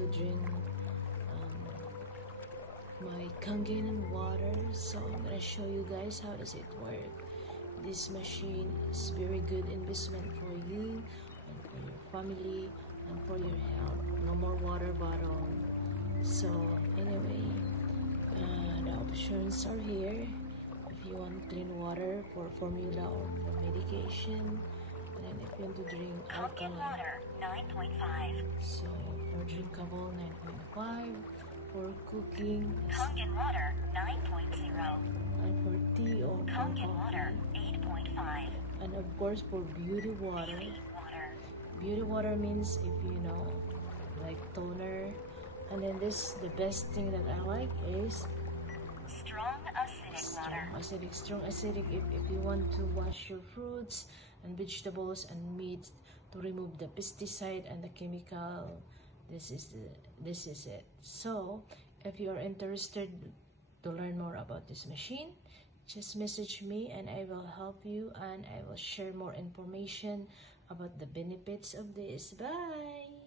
to drink my Kangen water. So I'm gonna show you guys how does it work. This machine is very good investment for you and for your family and for your health. No more water bottle. So anyway, the options are here. If you want clean water for formula or for medication, and then if you want to drink Kangen alkaline water 9.5. so for drinkable 9.5, for cooking Kangen water 9.0. and for tea or for Kangen water coffee, 8.5. and of course for beauty water. Beauty water. Beauty water means if you know like toner. And then this, the best thing that I like is Strong acidic water. strong acidic. If you want to wash your fruits and vegetables and meat to remove the pesticide and the chemical, this is it. So if you are interested to learn more about this machine, just message me and I will help you, and I will share more information about the benefits of this. Bye.